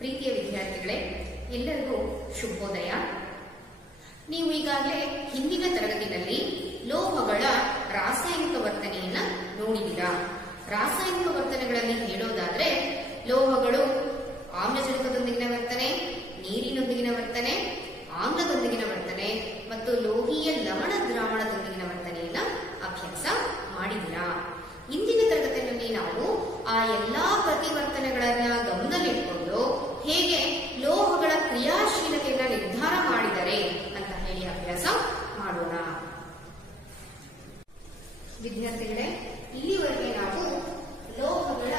ಪ್ರೀತಿಯ ವಿದ್ಯಾರ್ಥಿಗಳೇ, ಎಲ್ಲರಿಗೂ ಶುಭೋದಯ. ನೀವು ಈಗಾಗಲೇ ಹಿಂದಿನ ತರಗತಿಯಲ್ಲಿ ಲೋಹಗಳ ರಾಸಾಯನಿಕ ವರ್ತನೆಯನ್ನ ನೋಡಿದ್ದೀರಾ. ರಾಸಾಯನಿಕ ವರ್ತನೆಗಳಲ್ಲಿ ಹೇಳೋದಾದ್ರೆ ಲೋಹಗಳು ಆಮ್ಲಜನಕದೊಂದಿಗಿನ ವರ್ತನೆ, ನೀರಿನೊಂದಿಗಿನ ವರ್ತನೆ, ಆಮ್ಲದೊಂದಿಗಿನ ವರ್ತನೆ ಮತ್ತು ಲೋಹೀಯ ಲವಣ ದ್ರಾವಣದೊಂದಿಗಿನ ವರ್ತನೆಯನ್ನ ಅಭ್ಯಾಸ ಮಾಡಿದ್ದೀರಾ. ಇಂದಿನ ತರಗತಿಯಲ್ಲಿ ನಾವು ಆ ಎಲ್ಲಾ ಪ್ರತಿವರ್ತನೆಗಳನ್ನ ಗಮನದಲ್ಲಿಟ್ಟುಕೊಂಡು ಹೇಗೆ ಲೋಹಗಳ ಕ್ರಿಯಾಶೀಲತೆಯನ್ನ ನಿರ್ಧಾರ ಮಾಡಿದರೆ ಅಂತ ಹೇಳಿ ಅಭ್ಯಾಸ ಮಾಡೋಣ. ವಿದ್ಯಾರ್ಥಿಗಳೇ, ಇಲ್ಲಿವರೆಗೆ ನಾವು ಲೋಹಗಳ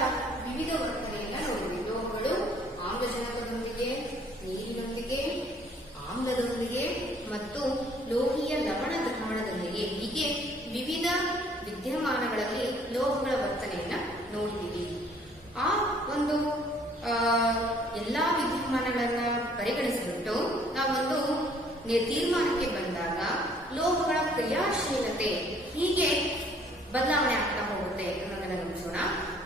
ವಿವಿಧ ವರ್ತನೆಯನ್ನ ನೋಡಿದ್ವಿ. ಲೋಹಗಳು ಆಮ್ಲಜನಕದೊಂದಿಗೆ, ನೀರಿನೊಂದಿಗೆ, ಆಮ್ಲದೊಂದಿಗೆ ಮತ್ತು ಲೋಹೀಯ ಲವಣ ದ್ರಾವಣದೊಂದಿಗೆ ಹೀಗೆ ವಿವಿಧ ವಿದ್ಯಮಾನಗಳಲ್ಲಿ ಲೋಹಗಳ ವರ್ತನೆಯನ್ನ ನೋಡಿದ್ದೀವಿ. ಆ ಒಂದು ಎಲ್ಲಾ ವಿದ್ಯಮಾನಗಳನ್ನ ಪರಿಗಣಿಸಿಬಿಟ್ಟು ನಾವೊಂದು ತೀರ್ಮಾನಕ್ಕೆ ಬಂದಾಗ ಲೋಹಗಳ ಕ್ರಿಯಾಶೀಲತೆ ಹೀಗೆ ಬದಲಾವಣೆ ಆಗ್ತಾ ಹೋಗುತ್ತೆ ಅನ್ನೋದನ್ನ ಗಮನಿಸೋಣ.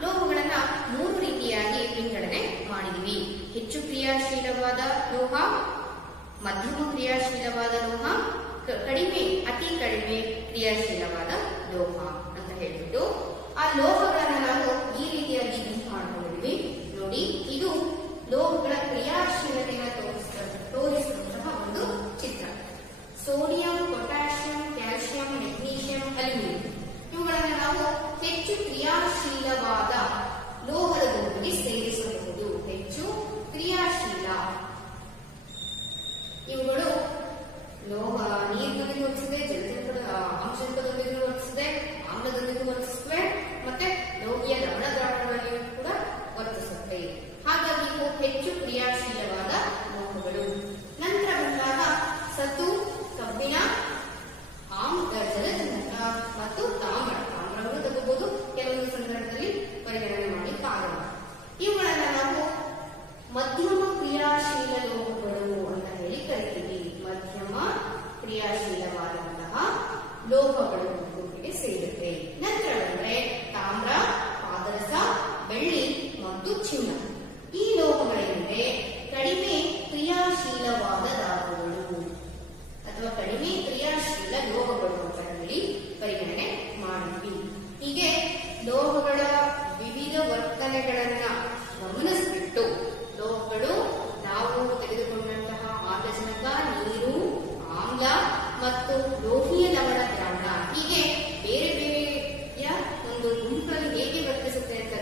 ಲೋಹಗಳನ್ನ 3 ರೀತಿಯಾಗಿ ವಿಂಗಡಣೆ ಮಾಡಿದೀವಿ. ಹೆಚ್ಚು ಕ್ರಿಯಾಶೀಲವಾದ ಲೋಹ, ಮಧ್ಯಮ ಕ್ರಿಯಾಶೀಲವಾದ ಲೋಹ, ಅತಿ ಕಡಿಮೆ ಕ್ರಿಯಾಶೀಲವಾದ ಲೋಹ ಅಂತ ಹೇಳ್ಬಿಟ್ಟು ಆ ಲೋಹಗಳನ್ನ ನಾವು ಈ ರೀತಿಯಾಗಿ ಗುಂಪು ಮಾಡ್ಕೊಂಡಿದ್ವಿ. ನೋಡಿ, ಇದು ಲೋಹಗಳ ಕ್ರಿಯಾಶೀಲತೆಯನ್ನು ತೋರಿಸುವಂತಹ ಒಂದು ಚಿತ್ರ. Sodium, potassium, calcium, magnesium, aluminium ಇವುಗಳನ್ನ ನಾವು ಹೆಚ್ಚು ಕ್ರಿಯಾಶೀಲವಾದ ಲೋಹದ ಗುಂಪಿಗೆ ಸೇರಿಸಬಹುದು. ಹೆಚ್ಚು ಕ್ರಿಯಾಶೀಲ ಇವುಗಳು ಲೋಹ ನೀರಿನೊಂದಿಗೆ ವರ್ತಿಸಿದೆ, ಆಮ್ಲಜನಕದೊಂದಿಗೆ ವರ್ತಿಸಿದೆ, ಆಮ್ಲದೊಂದಿಗೆ ವರ್ತಿಸುತ್ತವೆ ಮತ್ತೆ ಲೋಹೀಯ ಲವಣ ದ್ರಾವಣಗಳಲ್ಲಿ ಕೂಡ ವರ್ತಿಸುತ್ತೆ. ಹಾಗಾಗಿ ಇವು ಹೆಚ್ಚು ಕ್ರಿಯಾಶೀಲವಾದ ಲೋಹಗಳು. ನಂತರ ಬಂದಾಗ ಸತು, ಕಬ್ಬಿಣ, ಜಲಜನಕ ಮತ್ತು ತಾಮ್ರವನ್ನು ತಗೋಬಹುದು. ಕೆಲವೊಂದು ಸಂದರ್ಭದಲ್ಲಿ ಪರಿಗಣನೆ ಮಾಡಲಿಕ್ಕಾಗಲ್ಲ. ಇವುಗಳನ್ನ ನಾವು ಮಧ್ಯಮ ಕ್ರಿಯಾಶೀಲ ಲೋಹಗಳು ಅಂತ ಹೇಳಿ ಕರಿತೀವಿ. ಮಧ್ಯಮ ಕ್ರಿಯಾಶೀಲವಾದಂತಹ ಲೋಹಗಳು ಗುಂಪಿಗೆ ಸೇರುತ್ತೆ. ನಂತರ ಬಂದ್ರೆ ತಾಮ್ರ, ಪಾದರಸ, ಬೆಳ್ಳಿ ಮತ್ತು ಚಿನ್ನ. ಈ ಲೋಹಗಳೇನಿದೆ ಕಡಿಮೆ ಕ್ರಿಯಾಶೀಲವಾದ ಧಾತುಗಳು ಅಥವಾ ಕಡಿಮೆ ಕ್ರಿಯಾಶೀಲ ಲೋಹಗಳು ಅಂತ ಹೇಳಿ ಪರಿಗಣನೆ ಮಾಡಿದ್ವಿ. ಹೀಗೆ ಲೋಹಗಳ ವಿವಿಧ ವರ್ತನೆಗಳನ್ನ ಗಮನಿಸಿಬಿಟ್ಟು ಲೋಹಗಳು ನಾವು ತೆಗೆದುಕೊಂಡಂತಹ ಆಮ್ಲಜನಕ, ನೀರು, ಆಮ್ಲ ಮತ್ತು ಲೋಹೀಯ ಲವಣ ದ್ರಾವಣ ಹೀಗೆ ಬೇರೆ ಬೇರೆಯ ಒಂದು ಗುಂಪಲ್ಲಿ ಹೇಗೆ ವರ್ತಿಸುತ್ತೆ ಅಂತ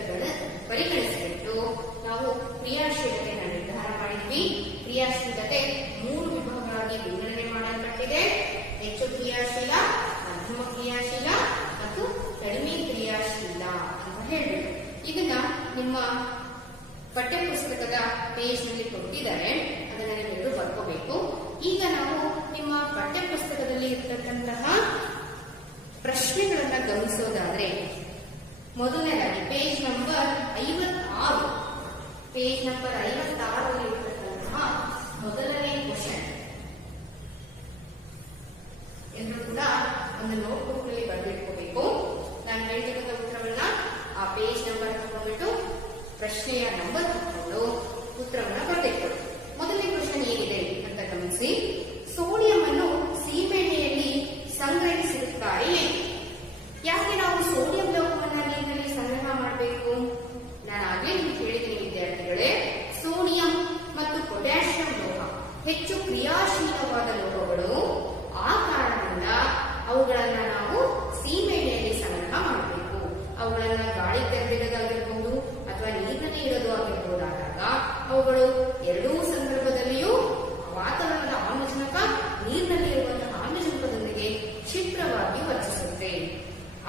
ಪರಿಗಣಿಸಿಬಿಟ್ಟು ನಾವು ಕ್ರಿಯಾಶೀಲತೆಯನ್ನು ನಿರ್ಧಾರ ಮಾಡಿದ್ವಿ. ಕ್ರಿಯಾಶೀಲತೆ 3 ವಿಭಾಗಗಳಾಗಿ ವಿಂಗಡಣೆ ಮಾಡಲ್ಪಟ್ಟಿದೆ. ಹೆಚ್ಚು ಕ್ರಿಯಾಶೀಲ, ಮಧ್ಯಮ ಕ್ರಿಯಾಶೀಲ ಮತ್ತು ಕಡಿಮೆ ಕ್ರಿಯಾಶೀಲ ಅಂತ ಹೇಳ್ಬೇಕು. ಇದನ್ನ ನಿಮ್ಮ ಪಠ್ಯಪುಸ್ತಕದ ಪೇಜ್ ನಲ್ಲಿ ಕೊಟ್ಟಿದ್ದಾರೆ, ಅದನ್ನ ನೀವೆಲ್ಲರೂ ಬರ್ಕೋಬೇಕು. ಈಗ ನಾವು ನಿಮ್ಮ ಪಠ್ಯಪುಸ್ತಕದಲ್ಲಿ ಇರತಕ್ಕಂತಹ ಪ್ರಶ್ನೆಗಳನ್ನ ಗಮನಿಸೋದಾದ್ರೆ ಮೊದಲನೇದಾಗಿ ಪೇಜ್ ನಂಬರ್ 56 ಇರತಕ್ಕಂತಹ ಮೊದಲನೇ ಕ್ವಶನ್ ಎಲ್ಲರೂ ಕೂಡ ಒಂದು ನೋಟ್ಬುಕ್ ನಲ್ಲಿ ಬರೆದಿಟ್ಕೋಬೇಕು. ನಾನು ಹೇಳ್ತಕ್ಕಂಥ ಉತ್ತರವನ್ನ ಆ ಪೇಜ್ ನಂಬರ್ ಹಾಕೊಂಡ್ಬಿಟ್ಟು ಪ್ರಶ್ನೆಯ ನಂಬರ್ ಹಾಕೊಂಡು ಉತ್ತರವನ್ನ ಬರೆದಿಟ್ಕೊಳ್ಳಿ. ಮೊದಲನೇ ಕ್ವಶನ್ ಏನಿದೆ ಅಂತ ಗಮನಿಸಿ. ಸೋಡಿಯಂ ಅನ್ನು ಸೀಮೆಎಣ್ಣೆಯಲ್ಲಿ ಸಂಗ್ರಹಿಸಿರುತ್ತಾರೆ. ಯಾಕೆ ನಾವು ಸೋಡಿಯಂ ಲೋಹವನ್ನ ನೀರಿನಲ್ಲಿ ಸಂಗ್ರಹ ಮಾಡಬೇಕು? ನಾನು ಆಗ್ಲೇ ನಿಮ್ಗೆ ಹೇಳಿದ್ದೀನಿ ವಿದ್ಯಾರ್ಥಿಗಳೇ, ಸೋಡಿಯಂ ಮತ್ತು ಪೊಟ್ಯಾಷಿಯಂ ಲೋಹ ಹೆಚ್ಚು ಕ್ರಿಯಾಶೀಲವಾದ ಲೋಹಗಳು. ಆ ಕಾರಣದಿಂದ ಅವುಗಳನ್ನ ನಾವು ಸೀಮೆಎಣ್ಣೆಯಲ್ಲಿ ಸಂಗ್ರಹ ಮಾಡಬೇಕು. ಅವುಗಳನ್ನ ಗಾಳಿ ತೆರೆದಿಡೋದಾಗಿರ್ಬಹುದು ಅಥವಾ ನೀರಿನಲ್ಲಿ ಇಡೋದು ಆಗಿರ್ಬೋದಾದಾಗ ಅವುಗಳು ಎರಡೂ ಸಂದರ್ಭದಲ್ಲಿಯೂ ವಾತಾವರಣದ ಆಮ್ಲಜನಕ, ನೀರಿನಲ್ಲಿ ಇರುವಂತಹ ಆಮ್ಲಜನಕದೊಂದಿಗೆ ಕ್ಷಿಪ್ರವಾಗಿ ವರ್ತಿಸುತ್ತೆ.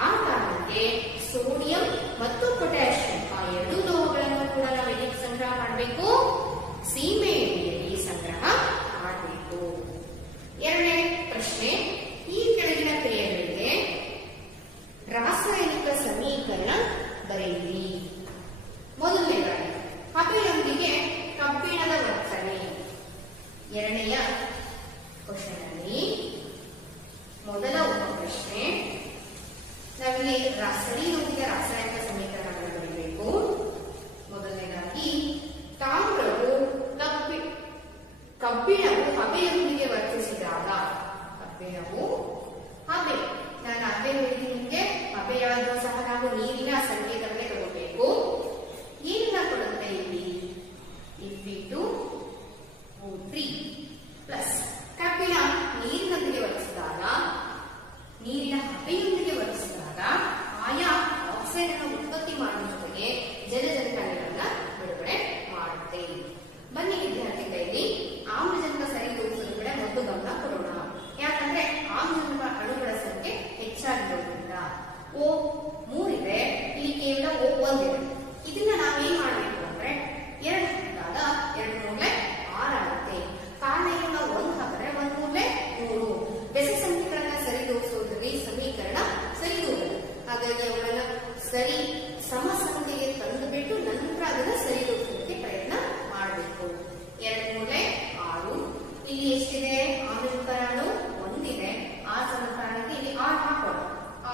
ಆ ಕಾರಣಕ್ಕೆ ಸೋಡಿಯಂ ಮತ್ತು ಪೊಟ್ಯಾಷಿಯಂ ಆ ಎರಡೂ ಲೋಹಗಳನ್ನು ಕೂಡ ನಾವು ಎಲ್ಲಿ ಸಂಗ್ರಹ ಮಾಡಬೇಕು? ಸೀಮೆಎಣ್ಣೆಯಲ್ಲಿ ಸಂಗ್ರಹ ಮಾಡಬೇಕು. ಎರಡನೇ ಪ್ರಶ್ನೆ, ಈ ಕೆಳಗಿನ ಕ್ರಿಯೆಗಳಿಗೆ ರಾಸಾಯನಿಕ ಸಮೀಕರಣ ಬರೆಯಿರಿ. ಮೊದಲನೇದಾಗಿ ಹಬೆಯೊಂದಿಗೆ ಕಬ್ಬಿಣದ ವರ್ತನೆ. ಎರಡನೆಯ ಕ್ವಶನ್ ಅಲ್ಲಿ ಮೊದಲ ಉಪಪ್ರಶ್ನೆ ನಾವಿಲ್ಲಿ ಸಡಿನೊಂದಿಗೆ ರಾಸಾಯನಿಕ ಸಮೀಕರಣಗಳನ್ನು ಬರೆಯಬೇಕು. ಮೊದಲನೇದಾಗಿ ತಾಮ್ರವು ನಾವು ನೀರಿನ ಸಂಕೇತವನ್ನೇ ತಗೋಬೇಕು. ಏನನ್ನ ಕೊಡುತ್ತೆ ಇಲ್ಲಿ? Fe2O3 ಪ್ಲಸ್ ಕಬ್ಬಿಣ ನೀರಿನೊಂದಿಗೆ ವರ್ತಿಸಿದಾಗ, ನೀರಿನ ಹಬೆಯೊಂದಿಗೆ ವರ್ತಿಸಿದಾಗ ಆಯಾ ಆಕ್ಸೈಡ್ ಅನ್ನು ಉತ್ಪತ್ತಿ ಮಾಡುವ ಜೊತೆಗೆ ಜಲಜನಕ ಅನಿಲವನ್ನ ಬಿಡುಗಡೆ ಮಾಡುತ್ತೆ. ಬನ್ನಿ ವಿದ್ಯಾರ್ಥಿಗಳಲ್ಲಿ ಆಮ್ಲಜನಕ ಸರಿದೂಗಿಸುವ ಕಡೆ ಮೊದಲು ಗಮನ ಕೊಡೋಣ. ಯಾಕಂದ್ರೆ ಆಮ್ಲಜನಕ ಅಣುಗಳ ಸಂಖ್ಯೆ ಹೆಚ್ಚಾಗಿರೋದ್ರಿಂದ O3 ಇದೆ, ಇಲ್ಲಿ ಕೇವಲ O1 ಇದೆ. ಇದನ್ನ ನಾವೇನ್ ಮಾಡಬೇಕು ಅಂದ್ರೆ 2 ಹಾಕಿದಾಗ 2 ಮೂಲೆ 6 ಆಗುತ್ತೆ. ಕಾರಣ ಏನು? ನಾವು 1 ಹಾಕಿದ್ರೆ 1 ಮೂಲೆ 3. ಬೆಸ ಸಂಖ್ಯೆಗಳನ್ನ ಸರಿದೂಗಿಸುವುದರಲ್ಲಿ ಸಮೀಕರಣ ಸರಿದೂಗಲ್ಲ. ಹಾಗಾಗಿ ಅವುಗಳನ್ನ ಸರಿ ಸಮ ಸಂಖ್ಯೆಗೆ ತಂದು ಬಿಟ್ಟು ನಂತರ ಅದನ್ನ ಸರಿದೂಗಿಸಲಿಕ್ಕೆ ಪ್ರಯತ್ನ ಮಾಡಬೇಕು. 2 ಮೂಲೆ 6. ಇಲ್ಲಿ ಎಷ್ಟಿದೆ? ಆಮ್ಲಜನಕ ಅಣು 1 ಇದೆ. ಆ ಸಮೀಕರಣಕ್ಕೆ ಇಲ್ಲಿ 6 ಹಾಕೋಣ.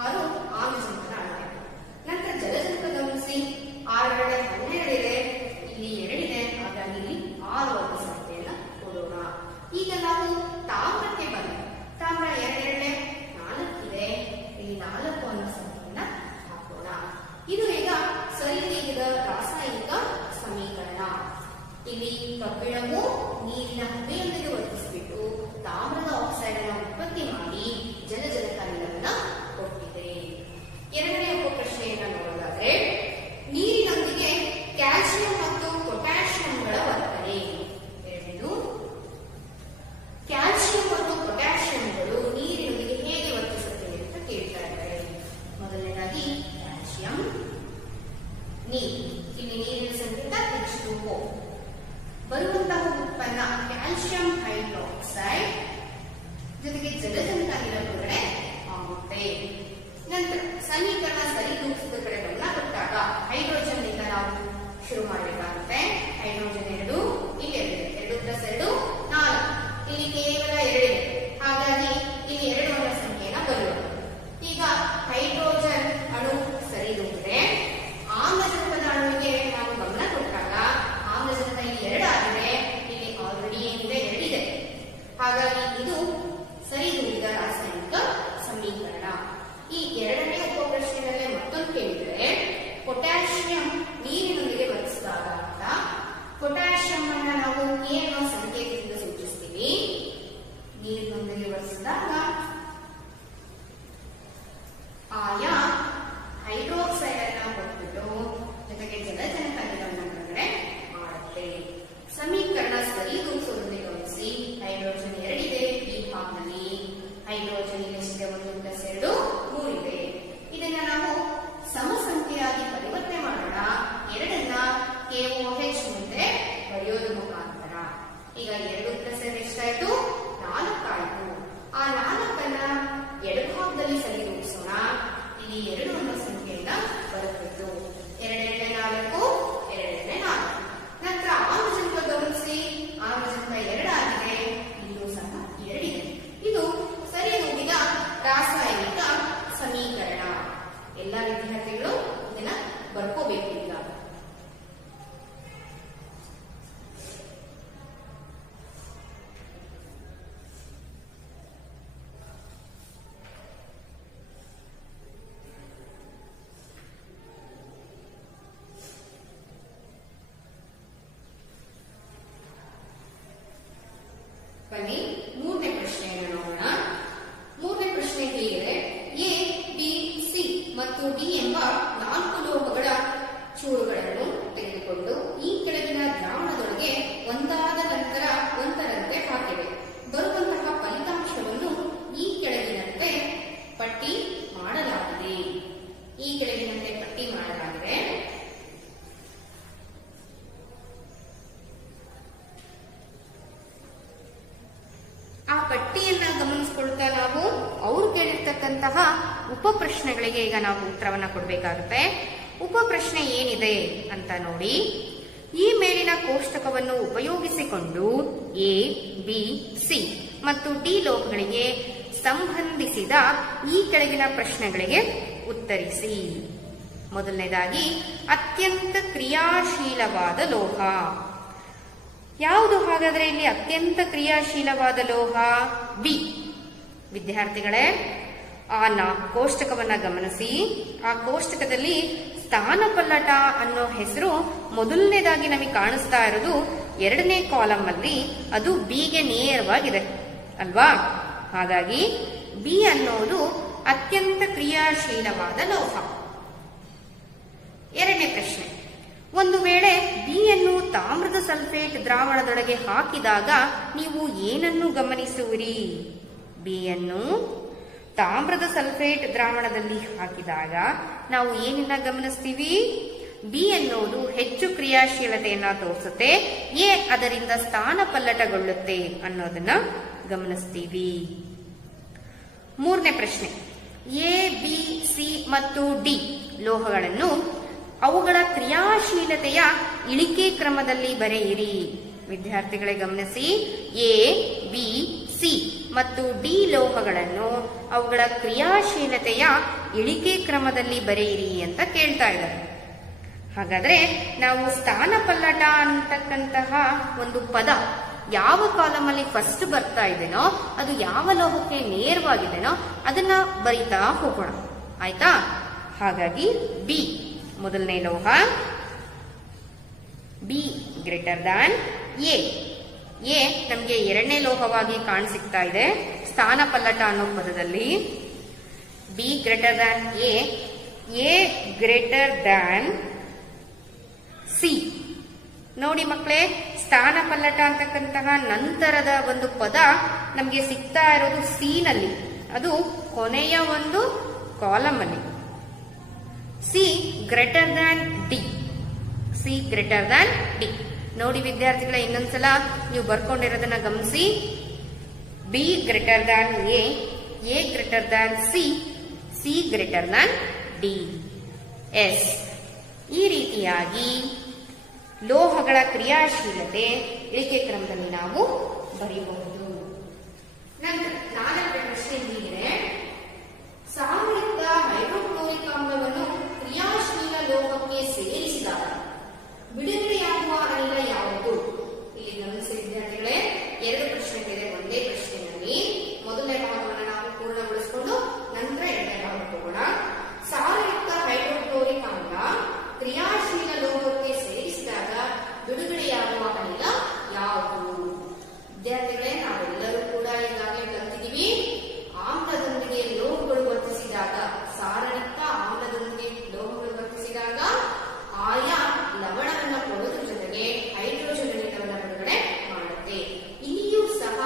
6 ಆಮ್ಲಜನಕ ಅಣು. ನಂತರ ಜಲಜನಕ ಗಮನಿಸಿ, 6 12 ಇದೆ, ಇಲ್ಲಿ 2 ಇದೆ. ಹಾಗಾಗಿ ಇಲ್ಲಿ 6 ಒಂದು ಸಂಖ್ಯೆಯನ್ನ ಕೊಡೋಣ. ಈಗ ನಾವು ತಾಮ್ರಕ್ಕೆ ಬಂದ ತಾಮ್ರ 2 4 ಇದೆ, ಇಲ್ಲಿ 4 ಅನ್ನೋ ಸಂಖ್ಯೆಯನ್ನ ಹಾಕೋಣ. ಇದು ಈಗ ಸರಿದೂಗಿದ ರಾಸಾಯನಿಕ ಸಮೀಕರಣ. ಇಲ್ಲಿ ಕಬ್ಬಿಣವು ನೀರಿನ ಹಬೆಯೊಂದಿಗೆ ವರ್ತಿಸಿಬಿಟ್ಟು ತಾಮ್ರದ ಆಕ್ಸೈಡ್ ಅನ್ನು ಉತ್ಪತ್ತಿ ಮಾಡಿ ಜಲಜನಕ ಅನಿಲವನ್ನ ಕೊಟ್ಟಿದೆ. ಎರಡನೇ ಉಪಪ್ರಶ್ನೆಯನ್ನ ನೋಡೋದಾದ್ರೆ, ನೀರಿನೊಂದಿಗೆ ಕ್ಯಾಲ್ಸಿಯಂ ಮತ್ತು ಪೊಟ್ಯಾಷಿಯಂಗಳ ವರ್ತನೆ. ಎರಡನೇದು, ಕ್ಯಾಲ್ಸಿಯಂ ಮತ್ತು ಪೊಟ್ಯಾಷಿಯಂಗಳು ನೀರಿನೊಂದಿಗೆ ಹೇಗೆ ವರ್ತಿಸುತ್ತವೆ ಅಂತ ಕೇಳ್ತಾ ಇದ್ದಾರೆ. ಮೊದಲನೇದಾಗಿ ಕ್ಯಾಲ್ಸಿಯಂ, ನೀರು. ಇಲ್ಲಿ ನೀರಿನ ಸಂಕೇತ H2O. ಬರುವಂತಹ ಉತ್ಪನ್ನ ಕ್ಯಾಲ್ಸಿಯಂ ಹೈಡ್ರಾಕ್ಸೈಡ್ ಜೊತೆಗೆ ಜಲಜನಕ ಅನಿಲ ಬಿಡುಗಡೆ ಆಗುತ್ತೆ. ನಂತರ ಸಮೀಕರಣ ಸರಿದೂಗಿಸಿದ ಕಡೆ ಗಮನ ಕೊಟ್ಟಾಗ ಹೈಡ್ರೋಜನ್ ನಿಂದ ನಾವು ಶುರು ಮಾಡಬೇಕಾಗುತ್ತೆ. ಹೈಡ್ರೋಜನ್ 2, ಇಲ್ಲಿ 2 + 2 4, ಇಲ್ಲಿ ಕೇವಲ 2 ಇದೆ. ಹಾಗಾಗಿ ಇಲ್ಲಿ 2 ಅನ್ನೋ ಸಂಖ್ಯೆಯನ್ನ ಬರೆಯೋಣ. ಈಗ ಹೈಡ್ರೋಜನ್ ಅಣು ಸರಿದೂಗಿದೆ. ಆಮ್ಲಜನಕದ ಅಣುವಿಗೆ ನಾವು ಗಮನ ಕೊಟ್ಟಾಗ ಆಮ್ಲಜನಕ ಇಲ್ಲಿ 2 ಆಗಿದೆ, ಇಲ್ಲಿ ಆಲ್ರೆಡಿ ಏನಿದೆ 2 ಇದೆ. ಹಾಗಾಗಿ ಇದು ಸರಿದೂಗಿದ ರಾಸಾಯನಿಕ ಸಮೀಕರಣ. ಈ ಎರಡನೇ ಉಪಪ್ರಶ್ನೆಯಲ್ಲೇ ಮತ್ತೊಂದು ಕೇಳಿದರೆ, ಪೊಟ್ಯಾಷಿಯಂ ನೀರಿನೊಂದಿಗೆ ವರ್ತಿಸಿದಾಗ ಅಂತ ಪೊಟ್ಯಾಷಿಯಂ ಅನ್ನ ನಾವು K ಅನ್ನೋ ಸಂಕೇತದಿಂದ ಸೂಚಿಸ್ತೀವಿ. ನೀರಿನೊಂದಿಗೆ ವರ್ತಿಸಿದಾಗ ಆಯಾ ಹೈಡ್ರೋಕ್ಸೈಡ್ ಅನ್ನ ಕೊಟ್ಬಿಟ್ಟು ಜೊತೆಗೆ ಜಲಜನಕ ಅನಿಲವನ್ನು ಬಿಡುಗಡೆ ಮಾಡುತ್ತೆ. ಸಮೀಕರಣ ಸರಿದೂಗಿಸುವುದನ್ನು ಗಮನಿಸಿ, ಹೈಡ್ರೋಜನ್ 2 ಇದೆ ಈ ಭಾಗದಲ್ಲಿ. ಹೈಡ್ರೋಜನ್ ಎಷ್ಟಿದೆ? 1 + 2 3 ಇದೆ. ಇದನ್ನ ನಾವು ಸಮ ಸಂಖ್ಯೆಯಾಗಿ ಪರಿವರ್ತನೆ ಮಾಡೋಣ. 2ನ್ನ KOH ಮುಂದೆ ಬರೆಯೋದ್ರ ಮುಖಾಂತರ. ಈಗ 2 + 2 ಎಷ್ಟಾಯ್ತು? 4 ಆಯ್ತು. ಆ 4ನ್ನ ಎಡಭಾಗದಲ್ಲಿ ಸರಿದೂಗಿಸೋಣ. ಇಲ್ಲಿ 2 ಅನ್ನೋ ಸಂಖ್ಯೆಯಿಂದ ಬರುತ್ತಿದ್ದು 2 × 4 2 × 4. ನಂತರ ಆಮ್ಲಜನಕ ಗಮನಿಸಿ, ಆಮ್ಲಜನಕ 2 ಆಗಿದೆ, ಇಲ್ಲೂ ಸಹ 2 ಇದೆ. ಇದು ಸರಿದೂಗಿದ ರಾಸಾಯನಿಕ ಸಮೀಕರಣ. ಎಲ್ಲ ವಿದ್ಯಾರ್ಥಿಗಳು ಇದನ್ನ ಬರ್ಕೋಬೇಕು. ಈಗ ಬನ್ನಿ ಮೂರನೇ ಪ್ರಶ್ನೆಯನ್ನು ನೋಡೋಣ. ಮೂರನೇ ಪ್ರಶ್ನೆ ಹೀಗಿದೆ: A, B, C ಮತ್ತು D ಎಂಬ 4 ಲೋಹಗಳ ಚೂರುಗಳನ್ನು ತೆಗೆದುಕೊಂಡು ಈ ಕೆಳಗಿನ ದ್ರಾವಣದೊಳಗೆ ಒಂದಾದ ನಂತರ ಒಂದರಂತೆ ಹಾಕಿವೆ. ಬರುವಂತಹ ಫಲಿತಾಂಶವನ್ನು ಈ ಕೆಳಗಿನಂತೆ ಪಟ್ಟಿ ಮಾಡಲಾಗಿದೆ. ಈ ಕೆಳಗಿನಂತೆ ಪಟ್ಟಿ ಮಾಡಲಾಗಿದೆ. ಆ ಪಟ್ಟಿಯನ್ನ ಗಮನಿಸಿಕೊಳ್ತಾ ನಾವು ಅವರು ಕೇಳಿರ್ತಕ್ಕಂತಹ ಉಪಪ್ರಶ್ನೆಗಳಿಗೆ ಈಗ ನಾವು ಉತ್ತರವನ್ನ ಕೊಡಬೇಕಾಗುತ್ತೆ. ಉಪಪ್ರಶ್ನೆ ಏನಿದೆ ಅಂತ ನೋಡಿ. ಈ ಮೇಲಿನ ಕೋಷ್ಟಕವನ್ನು ಉಪಯೋಗಿಸಿಕೊಂಡು A, B, C ಮತ್ತು D ಲೋಹಗಳಿಗೆ ಸಂಬಂಧಿಸಿದ ಈ ಕೆಳಗಿನ ಪ್ರಶ್ನೆಗಳಿಗೆ ಉತ್ತರಿಸಿ. ಮೊದಲನೇದಾಗಿ, ಅತ್ಯಂತ ಕ್ರಿಯಾಶೀಲವಾದ ಲೋಹ ಯಾವುದು? ಹಾಗಾದ್ರೆ ಇಲ್ಲಿ ಅತ್ಯಂತ ಕ್ರಿಯಾಶೀಲವಾದ ಲೋಹ ಬಿ. ವಿದ್ಯಾರ್ಥಿಗಳೇ, ಕೋಷ್ಟಕವನ್ನ ಗಮನಿಸಿ. ಆ ಕೋಷ್ಟಕದಲ್ಲಿ ಸ್ಥಾನಪಲ್ಲಟ ಅನ್ನೋ ಹೆಸರು ಮೊದಲನೇದಾಗಿ ನಮಗೆ ಕಾಣಿಸ್ತಾ ಇರೋದು ಎರಡನೇ ಕಾಲಮ್ ಅಲ್ಲಿ. ಅದು ಬಿಗೆ ನೇರವಾಗಿದೆ ಅಲ್ವಾ? ಹಾಗಾಗಿ ಬಿ ಅನ್ನೋದು ಅತ್ಯಂತ ಕ್ರಿಯಾಶೀಲವಾದ ಲೋಹ. ಎರಡನೇ ಪ್ರಶ್ನೆ, ಒಂದು ವೇಳೆ ಬಿ ಅನ್ನು ತಾಮ್ರದ ಸಲ್ಫೇಟ್ ದ್ರಾವಣದೊಳಗೆ ಹಾಕಿದಾಗ ನೀವು ಏನನ್ನು ಗಮನಿಸುವಿರಿ? ಬಿ ಅನ್ನು ತಾಮ್ರದ ಸಲ್ಫೇಟ್ ದ್ರಾವಣದಲ್ಲಿ ಹಾಕಿದಾಗ ನಾವು ಏನನ್ನ ಗಮನಿಸ್ತೀವಿ? ಬಿ ಅನ್ನೋದು ಹೆಚ್ಚು ಕ್ರಿಯಾಶೀಲತೆಯನ್ನ ತೋರಿಸುತ್ತೆ, ಎ ಅದರಿಂದ ಸ್ಥಾನಪಲ್ಲಟಗೊಳ್ಳುತ್ತೆ ಅನ್ನೋದನ್ನ ಗಮನಿಸ್ತೀವಿ. ಮೂರನೇ ಪ್ರಶ್ನೆ, ಎ, ಬಿ, ಸಿ ಮತ್ತು ಡಿ ಲೋಹಗಳನ್ನು ಅವುಗಳ ಕ್ರಿಯಾಶೀಲತೆಯ ಇಳಿಕೆ ಕ್ರಮದಲ್ಲಿ ಬರೆಯಿರಿ. ವಿದ್ಯಾರ್ಥಿಗಳೇ ಗಮನಿಸಿ, ಎ, ಬಿ, ಸಿ ಮತ್ತು ಡಿ ಲೋಹಗಳನ್ನು ಅವುಗಳ ಕ್ರಿಯಾಶೀಲತೆಯ ಇಳಿಕೆ ಕ್ರಮದಲ್ಲಿ ಬರೆಯಿರಿ ಅಂತ ಕೇಳ್ತಾ ಇದ್ದಾರೆ. ಹಾಗಾದ್ರೆ ನಾವು ಸ್ಥಾನಪಲ್ಲಟ ಅಂತಕ್ಕಂತಹ ಒಂದು ಪದ ಯಾವ ಕಾಲಮ್ ಅಲ್ಲಿ ಫಸ್ಟ್ ಬರ್ತಾ ಇದೆನೋ, ಅದು ಯಾವ ಲೋಹಕ್ಕೆ ನೇರವಾಗಿದೆನೋ ಅದನ್ನ ಬರಿತಾ ಹೋಗೋಣ. ಆಯ್ತಾ? ಹಾಗಾಗಿ ಬಿ ಮೊದಲನೇ ಲೋಹ, B greater than A. A ನಮಗೆ ಎರಡನೇ ಲೋಹವಾಗಿ ಕಾಣಿಸಿಕ್ತಾ ಇದೆ ಸ್ಥಾನಪಲ್ಲಟ ಅನ್ನೋ ಪದದಲ್ಲಿ. B greater than A greater than C. ನೋಡಿ ಮಕ್ಕಳೇ, ಸ್ಥಾನಪಲ್ಲಟ ಅಂತಕ್ಕಂತಹ ನಂತರದ ಒಂದು ಪದ ನಮಗೆ ಸಿಗ್ತಾ ಇರೋದು ಸಿ ನಲ್ಲಿ, ಅದು ಕೊನೆಯ ಒಂದು ಕಾಲಮ್ ಅಲ್ಲಿ. C greater than D. C greater than D. ನೋಡಿ ವಿದ್ಯಾರ್ಥಿಗಳೇ, ಇನ್ನೊಂದ್ಸಲ ನೀವು ಬರ್ಕೊಂಡಿರೋದನ್ನ ಗಮನಿಸಿ. B greater than A greater than C greater than D. Yes ಈ ರೀತಿಯಾಗಿ ಲೋಹಗಳ ಕ್ರಿಯಾಶೀಲತೆ ಇಳಿಕೆ ಕ್ರಮದಲ್ಲಿ ನಾವು ಬರೆಯಬಹುದು. ನಂತರ ನಾಲ್ಕನೇ ಪ್ರಶ್ನೆ ಹೀಗಿದೆ, ಸಾರಯುಕ್ತ ಹೈಡ್ರೋಕ್ಲೋರಿಕ್ ಆಮ್ಲವನ್ನು ಕ್ರಿಯಾಶೀಲ ಲೋಹಕ್ಕೆ ಸೇರಿಸಿದಾಗ ಬಿಡುಗಡೆಯಾಗುವ ಅನಿಲ ಯಾವುದು? ಇಲ್ಲಿ ಗಮನಿಸಿ ವಿದ್ಯಾರ್ಥಿಗಳೇ, ಎರಡು ಪ್ರಶ್ನೆಗಳಿದೆ ಒಂದೇ ಪ್ರಶ್ನೆಯಲ್ಲಿ. ಮೊದಲನೇ ಭಾಗವನ್ನು ನಾವು ಪೂರ್ಣಗೊಳಿಸಿಕೊಂಡು ನಂತರ ಎರಡನೇ ಭಾಗಕ್ಕೆ ಹೋಗೋಣ. ಸಾರಯುಕ್ತ ಹೈಡ್ರೋಕ್ಲೋರಿಕ್ ಆಮ್ಲ ಕ್ರಿಯಾಶೀಲ ಲೋಹಕ್ಕೆ ಸೇರಿಸಿದಾಗ ಬಿಡುಗಡೆಯಾಗುವ ಅನಿಲ ಯಾವುದು? ವಿದ್ಯಾರ್ಥಿಗಳೇ, ನಾವೆಲ್ಲರೂ ಕೂಡ ಈಗಾಗಲೇ ಕಲಿತಿದ್ದೀವಿ. ಆಮ್ಲದೊಂದಿಗೆ ಲೋಹಗಳು ವರ್ತಿಸಿದಾಗ, ಸಾರಯುಕ್ತ ಆಮ್ಲದೊಂದಿಗೆ ಲೋಹಗಳು ವರ್ತಿಸಿದಾಗ ಆಯಾ ಲವಣವನ್ನು ಕೊಡೋದ್ರ ಜೊತೆಗೆ ಹೈಡ್ರೋಜನ್ ಅನಿಲವನ್ನು ಬಿಡುಗಡೆ ಮಾಡುತ್ತೆ. ಇಲ್ಲಿಯೂ ಸಹ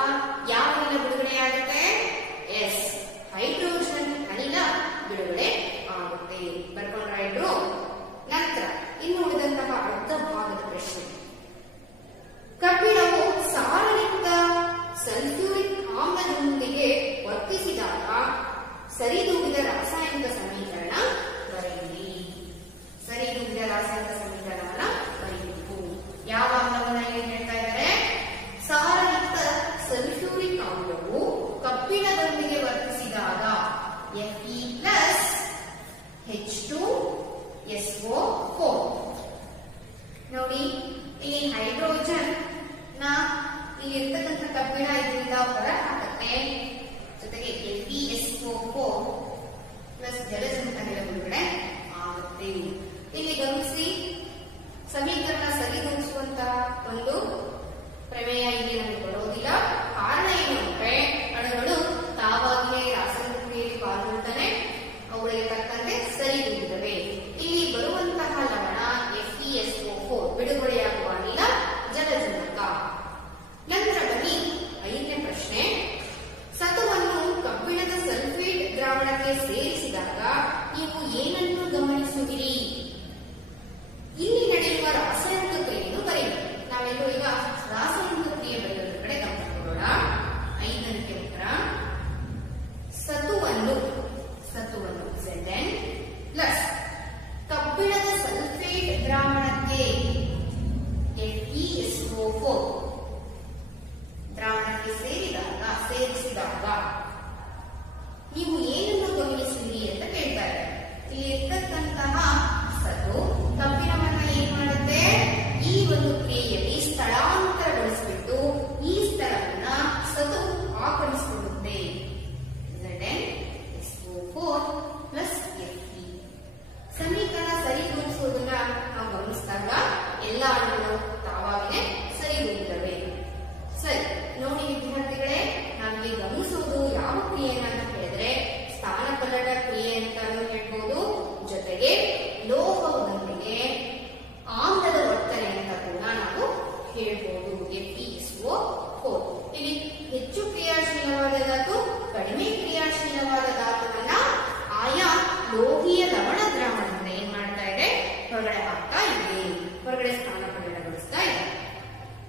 ಯಾವ ಅನಿಲ ಬಿಡುಗಡೆಯಾಗುತ್ತೆ? ಎಸ್, ಹೈಡ್ರೋಜನ್ ಅನಿಲ ಬಿಡುಗಡೆ ಆಗುತ್ತೆ. ಬರ್ಕೊಂಡ್ರಾಯ್ತು? ನಂತರ ಇನ್ನು ಉಳಿದಂತಹ ಅರ್ಧ ಭಾಗದ ಪ್ರಶ್ನೆ, ಕಬ್ಬಿಣವು ಸಾರಯುಕ್ತ ಸಲ್ಫ್ಯೂರಿಕ್ ಆಮ್ಲದೊಂದಿಗೆ ವರ್ತಿಸಿದಾಗ ಸರಿದೂಗಿದ ರಾಸಾಯನಿಕ ಸಮೀಕರಣ ಬರೆಯಿರಿ. ಸರಿದೂಗಿದ ರಾಸಾಯನಿಕ ಸಮೀಕರಣವನ್ನ ಬರೆಯಬೇಕು. ಯಾವ ಆಮ್ಲವನ್ನ ಏನು ಹೇಳ್ತಾ ಇದ್ದಾರೆ? ಸಾರಯುಕ್ತ ಸಲ್ಫ್ಯೂರಿಕ್ ಆಮ್ಲವು ಕಬ್ಬಿಣದೊಂದಿಗೆ ವರ್ತಿಸಿದಾಗ Fe+H2SO4. ನೋಡಿ, ಇಲ್ಲಿ ಹೈಡ್ರೋಜನ್ ನ ಇಲ್ಲಿ ಇರ್ತಕ್ಕಂಥ ಕಬ್ಬಿಣ ಇದರಿಂದ ಹೊರ ಹಾಕುತ್ತೆ, ಜೊತೆಗೆ FeSO4 ಪ್ಲಸ್ ಜಲಜನಕ ಅನಿಲ ಬಿಡುಗಡೆ ಆಗುತ್ತೆ. ಇಲ್ಲಿ ಗಮನಿಸಿ, ಸಮೀಕರಣ ಸರಿದೂಗಿಸುವಂತಹ ಒಂದು ಪ್ರಮೇಯ ಇಲ್ಲಿ ನಮಗೆ ಬರೋದಿಲ್ಲ. ಕಾರಣ ಏನು ಅಂದ್ರೆ, ಅಣುಗಳು ತಾವಾಗಿಯೇ ರಾಸಾಯನಿಕ ಕ್ರಿಯೆಯಲ್ಲಿ ಪಾಲ್ಗೊಳ್ತಾನೆ, ಅವುಗಳಿಗೆ ತಕ್ಕಂತೆ ಸರಿದೂಗಿದವೆ. ಇಲ್ಲಿ ಬರುವಂತಹ ಲವಣ FeSO4 ಬಿಡುಗಡೆಯಾಗುವ ಅನಿಲ ಜಲಜನಕ. ನಂತರ ಬನ್ನಿ ಐದನೇ ಪ್ರಶ್ನೆ, ಸತುವನ್ನು ಕಬ್ಬಿಣದ ಸಲ್ಫೇಟ್ ದ್ರಾವಣಕ್ಕೆ ಸೇರಿಸಿದಾಗ ನೀವು ಏನನ್ನು ಗಮನಿಸುವಿರಿ? ಇಲ್ಲಿ ನಡೆಯುವ ರಾಸಾಯನಿಕ ಕ್ರಿಯೆಯನ್ನು ಬರೆಯಿರಿ. ನಾವೆಲ್ಲರೂ ಈಗ ರಾಸಾಯನಿಕ ಕ್ರಿಯೆ ಬರೆಯೋದ್ರ ಕಡೆ ಗಮನ ಕೊಡೋಣ. ಐದನೇ ಉತ್ತರ, ಸತುವನ್ನು Zn ಪ್ಲಸ್ ಕಬ್ಬಿಣದ ಸಲ್ಫೇಟ್ ದ್ರಾವಣಕ್ಕೆ FeSO4 ದ್ರಾವಣಕ್ಕೆ ಸೇರಿಸಿದಾಗ ನೀವು ಏನನ್ನು ಗಮನಿಸುವಿರಿ ಅಂತ ಕೇಳ್ತಾ ಇದ್ದಾರೆ. ಇಲ್ಲಿ ಇರ್ತಕ್ಕಂತಹ ಸತು ಕಬ್ಬಿಣವನ್ನ ಏನ್ ಮಾಡುತ್ತೆ? ಈ ಒಂದು ಕ್ರಿಯೆಯಲ್ಲಿ ಸ್ಥಳಾಂತರಗೊಳಿಸಿಬಿಟ್ಟು ಈ ಸ್ಥಳವನ್ನ ಸತು ಆಕ್ರಮಿಸಿಕೊಳ್ಳುತ್ತೆ. Zn ಹೊರಗಡೆ ಹಾಕ್ತಾ ಇದೆ, ಹೊರಗಡೆ ಸ್ಥಾನಪಲ್ಲಟಗೊಳಿಸ್ತಾ ಇದೆ.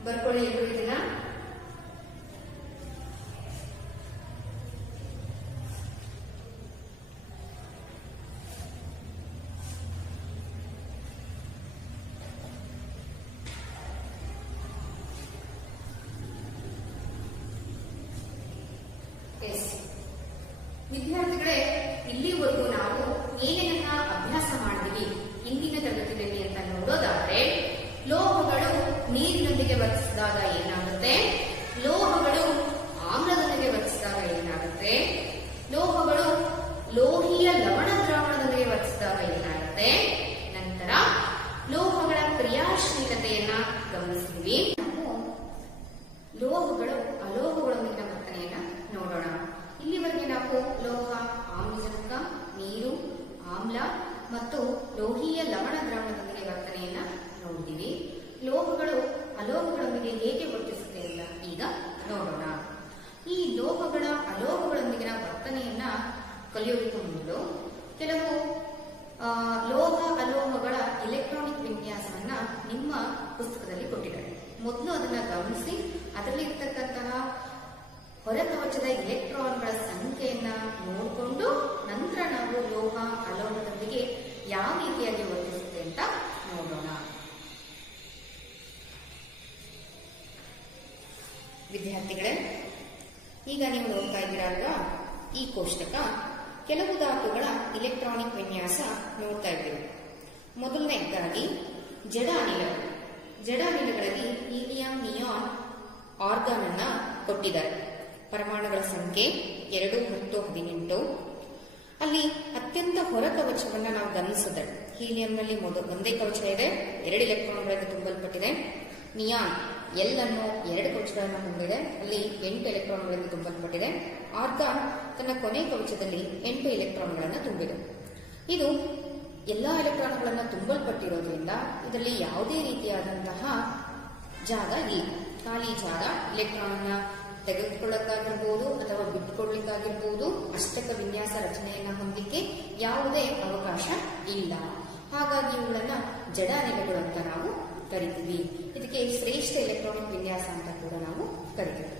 ಬರ್ಕೊಳ್ಳಿ ಎಲ್ಲರೂ ಇದನ್ನ. ವಿದ್ಯಾರ್ಥಿಗಳೇ, ಇಲ್ಲಿವರೆಗೂ ನಾವು ಏನೇನನ್ನ ಅಭ್ಯಾಸ ಮಾಡಿದ್ವಿ ಇಂದಿನ ತರಗತಿಯಲ್ಲಿ ಅಂತ ನೋಡೋದಾದ್ರೆ, ಲೋಹಗಳು ನೀರಿನೊಂದಿಗೆ ವರ್ತಿಸಿದಾಗ ಏನಾಗುತ್ತೆ, ಲೋಹಗಳು ಆಮ್ಲದೊಂದಿಗೆ ವರ್ತಿಸಿದಾಗ ಏನಾಗುತ್ತೆ, ಲೋಹಗಳು ಲೋಹೀಯ ಲವಣ ದ್ರಾವಣದೊಂದಿಗೆ ವರ್ತಿಸಿದಾಗ ಏನಾಗುತ್ತೆ, ನಂತರ ಲೋಹಗಳ ಕ್ರಿಯಾಶೀಲತೆಯನ್ನ ಗಮನಿಸ್ತೀವಿ. ನಾವು ಲೋಹಗಳು ಅಲೋಹಗಳೊಂದಿಗಿನ ವರ್ತನೆಯನ್ನ ನೋಡೋಣ. ಇಲ್ಲಿವರೆಗೆ ನಾವು ಲೋಹ, ಆಮ್ಲಜನಕ, ನೀರು, ಆಮ್ಲ ಮತ್ತು ಲೋಹೀಯ ಲವಣ ದ್ರಾವಣದೊಂದಿಗೆ ವರ್ತನೆಯನ್ನ ನೋಡಿದೀವಿ. ಲೋಹಗಳು ಅಲೋಹಗಳೊಂದಿಗೆ ಹೇಗೆ ವರ್ತಿಸುತ್ತೆ ಅಂತ ಈಗ ನೋಡೋಣ. ಈ ಲೋಹಗಳ ಅಲೋಹಗಳೊಂದಿಗಿನ ವರ್ತನೆಯನ್ನ ಕಲಿಯೋದಕ್ಕೂ ಮೊದಲು ಕೆಲವು ಲೋಹ ಅಲೋಹಗಳ ಎಲೆಕ್ಟ್ರಾನಿಕ್ ವಿನ್ಯಾಸವನ್ನ ನಿಮ್ಮ ಪುಸ್ತಕದಲ್ಲಿ ಕೊಟ್ಟಿದ್ದಾರೆ. ಮೊದಲು ಅದನ್ನ ಗಮನಿಸಿ ಅದರಲ್ಲಿ ಇರ್ತಕ್ಕಂತಹ ಹೊರಕವಚದ ಇಲೆಕ್ಟ್ರಾನ್ಗಳ ಸಂಖ್ಯೆಯನ್ನ ನೋಡಿಕೊಂಡು ನಂತರ ನಾವು ಲೋಹ ಅಲೋಹದೊಂದಿಗೆ ಯಾವ ರೀತಿಯಾಗಿ ವರ್ತಿಸುತ್ತೆ ಅಂತ ನೋಡೋಣ. ವಿದ್ಯಾರ್ಥಿಗಳೇ, ಈಗ ನೀವು ನೋಡ್ತಾ ಇದ್ದೀರಾ ಅಲ್ವಾ, ಈ ಕೋಷ್ಟಕ ಕೆಲವು ಧಾತುಗಳ ಇಲೆಕ್ಟ್ರಾನಿಕ್ ವಿನ್ಯಾಸ ನೋಡ್ತಾ ಇದ್ದೀವಿ. ಮೊದಲನೇದಾಗಿ ಜಡ ಅನಿಲಗಳು. ಜಡ ಅನಿಲಗಳಲ್ಲಿ ಹೀಲಿಯಂ, ನಿಯಾನ್, ಆರ್ಗಾನ್ ಅನ್ನ ಕೊಟ್ಟಿದ್ದಾರೆ. ಪರಮಾಣುಗಳ ಸಂಖ್ಯೆ 2, 10, 18. ಅಲ್ಲಿ ಅತ್ಯಂತ ಹೊರ ಕವಚವನ್ನ ನಾವು ಗಮನಿಸಿದ್ರೆ, ಹೀಲಿಯಂನಲ್ಲಿ ಒಂದೇ ಕವಚ ಇದೆ, 2 ಎಲೆಕ್ಟ್ರಾನ್ಗಳಿಂದ ತುಂಬಲ್ಪಟ್ಟಿದೆ. ನಿಯಾನ್ ಎಲ್ ಅನ್ನು 2 ಕವಚಗಳನ್ನು ಹೊಂದಿದೆ, ಅಲ್ಲಿ 8 ಎಲೆಕ್ಟ್ರಾನ್ಗಳಿಂದ ತುಂಬಲ್ಪಟ್ಟಿದೆ. ಆರ್ಗಾನ್ ತನ್ನ ಕೊನೆ ಕವಚದಲ್ಲಿ 8 ಎಲೆಕ್ಟ್ರಾನ್ಗಳನ್ನು ತುಂಬಿದೆ. ಇದು ಎಲ್ಲಾ ಎಲೆಕ್ಟ್ರಾನ್ಗಳನ್ನು ತುಂಬಲ್ಪಟ್ಟಿರೋದ್ರಿಂದ ಇದರಲ್ಲಿ ಯಾವುದೇ ರೀತಿಯಾದಂತಹ ಜಾಗ ಇಲ್ಲ, ಖಾಲಿ ಜಾಗ. ಎಲೆಕ್ಟ್ರಾನ್ ಅನ್ನ ತೆಗೆದುಕೊಳ್ಳಕ್ಕಾಗಿರ್ಬೋದು ಅಥವಾ ಬಿಟ್ಟುಕೊಡ್ಲಿಕ್ಕಾಗಿರ್ಬೋದು, ಅಷ್ಟಕ ವಿನ್ಯಾಸ ರಚನೆಯನ್ನ ಹೊಂದಲಿಕ್ಕೆ ಯಾವುದೇ ಅವಕಾಶ ಇಲ್ಲ. ಹಾಗಾಗಿ ಇವುಗಳನ್ನ ಜಡ ಅನಿಲಗಳು ಅಂತ ನಾವು ಕರಿತೀವಿ. ಇದಕ್ಕೆ ಶ್ರೇಷ್ಠ ಎಲೆಕ್ಟ್ರಾನಿಕ್ ವಿನ್ಯಾಸ ಅಂತ ಕೂಡ ನಾವು ಕರಿತೀವಿ.